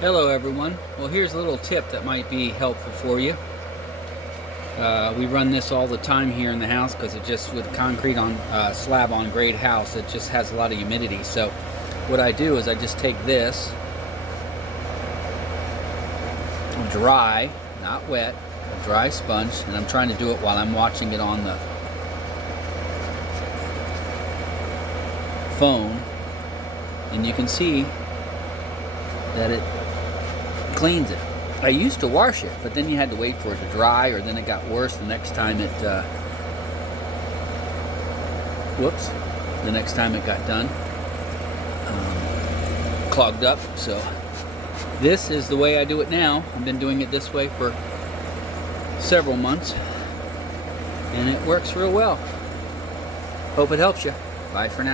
Hello everyone. Well, here's a little tip that might be helpful for you. We run this all the time here in the house because it just, with concrete on slab on grade house, it just has a lot of humidity. So what I do is I just take this dry, not wet, a dry sponge, and I'm trying to do it while I'm watching it on the phone, and you can see that it cleans it. I used to wash it, but then you had to wait for it to dry, or then it got worse the next time it the next time it got done, clogged up. So this is the way I do it now. I've been doing it this way for several months, and it works real well. Hope it helps you. Bye for now.